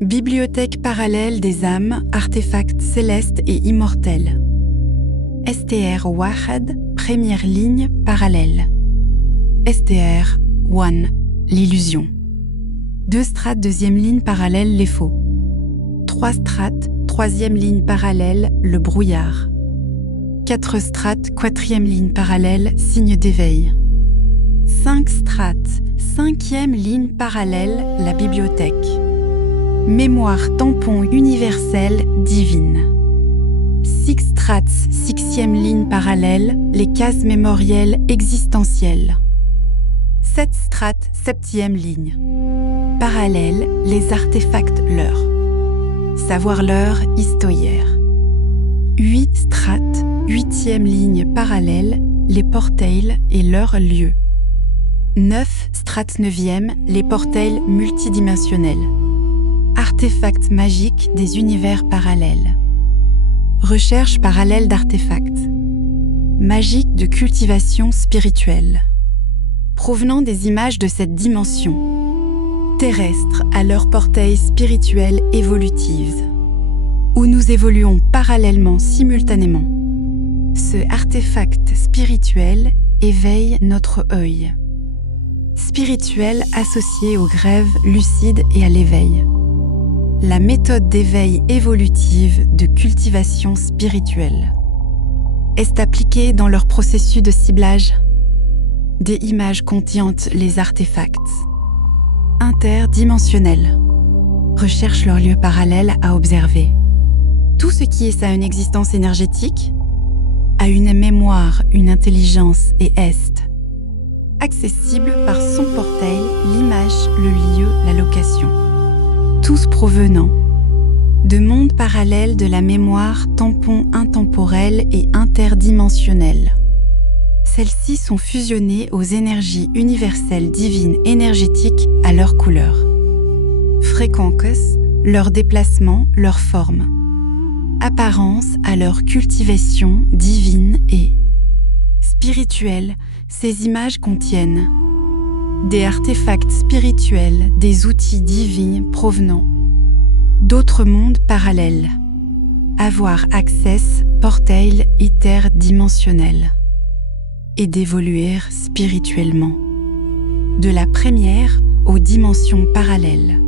Bibliothèque parallèle des âmes, artefacts célestes et immortels. STR Wahad, première ligne parallèle. STR One, l'illusion. 2 strates, deuxième ligne parallèle, les faux. 3 strates, troisième ligne parallèle, le brouillard. 4 strates, quatrième ligne parallèle, signe d'éveil. 5 strates, cinquième ligne parallèle, la bibliothèque. Mémoire tampon universelle divine. 6 strates, sixième ligne parallèle, les cases mémorielles existentielles. 7 strates, septième ligne. Parallèle, les artefacts l'heure. Savoir l'heure, histoyère. 8 strates, huitième ligne parallèle, les portails et leur lieu. 9 strates neuvième, les portails multidimensionnels. Artefacts magiques des univers parallèles. Recherche parallèle d'artefacts. Magique de cultivation spirituelle. Provenant des images de cette dimension. Terrestres à leur portail spirituel évolutive. Où nous évoluons parallèlement simultanément. Ce artefact spirituel éveille notre œil. Spirituel associé aux grèves lucides et à l'éveil. La méthode d'éveil évolutive de cultivation spirituelle est appliquée dans leur processus de ciblage des images contiennent les artefacts interdimensionnels, recherchent leur lieu parallèle à observer. Tout ce qui est à une existence énergétique, a une mémoire, une intelligence et est accessible par son portail, l'image, le lieu, la location. Tous provenant de mondes parallèles de la mémoire tampon intemporelle et interdimensionnelle. Celles-ci sont fusionnées aux énergies universelles divines énergétiques à leur couleur. Fréquences, leur déplacement, leur forme. Apparence à leur cultivation divine et spirituelle, ces images contiennent des artefacts spirituels, des outils divins provenant d'autres mondes parallèles. Avoir access, portail interdimensionnel et d'évoluer spirituellement. De la première aux dimensions parallèles,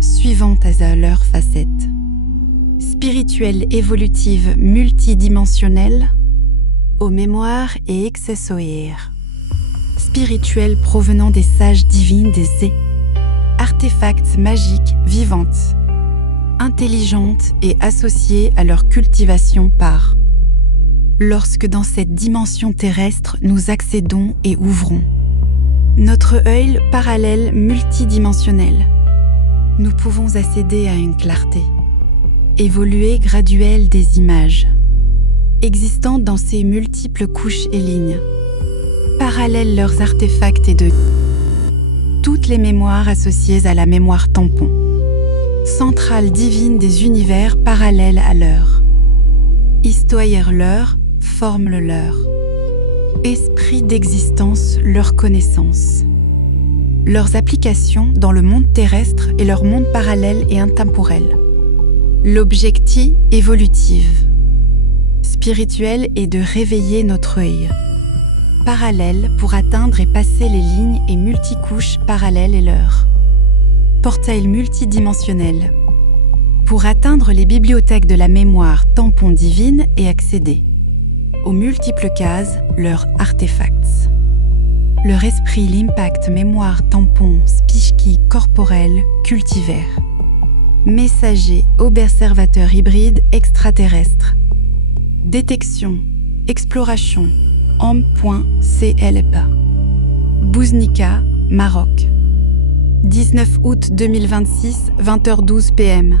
suivantes à leurs facettes. Spirituelle évolutive multidimensionnelle, aux mémoires et accessoires. Spirituelle provenant des sages divines des artefacts magiques vivantes, intelligentes et associées à leur cultivation par. Lorsque dans cette dimension terrestre nous accédons et ouvrons notre œil parallèle multidimensionnel, nous pouvons accéder à une clarté, évoluer graduelle des images, existantes dans ces multiples couches et lignes, parallèles leurs artefacts et de toutes les mémoires associées à la mémoire tampon, centrale divine des univers parallèles à leur, histoire leur, forme le leur, esprit d'existence leur connaissance, leurs applications dans le monde terrestre et leur monde parallèle et intemporel, l'objectif évolutif, spirituel est de réveiller notre œil, parallèle pour atteindre et passer les lignes et multicouches parallèles et leurs, portail multidimensionnel, pour atteindre les bibliothèques de la mémoire tampon divine et accéder aux multiples cases, leurs artefacts. Leur esprit, l'impact, mémoire, tampon, spichki, corporel, cultivaire. Messager, observateur hybride, extraterrestre. Détection, exploration, homme.clpa. Bouznika, Maroc. 19 août 2026, 20h12 PM.